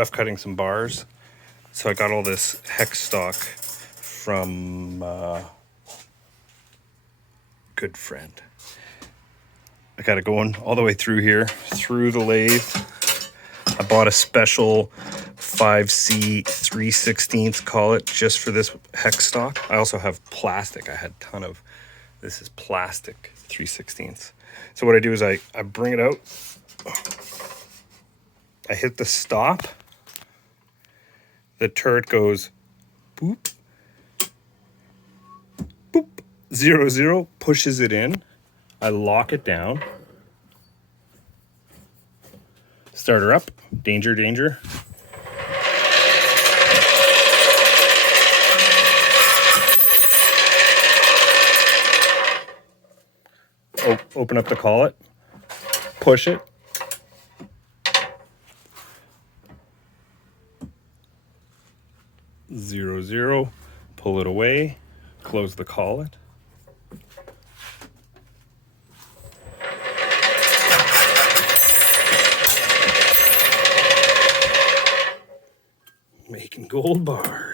rough cutting some bars. So I got all this hex stock from good friend. I got it going all the way through here, through the lathe. I bought a special 5C 3/16, call it, just for this hex stock. I also have plastic. I had a ton of, this is plastic 3/16. So what I do is I bring it out. I hit the stop. The turret goes boop, boop, 0, 0, pushes it in. I lock it down. Start her up. Danger, danger. Open up the collet. Push it. Zero, zero. Pull it away. Close the collet. Making gold bars.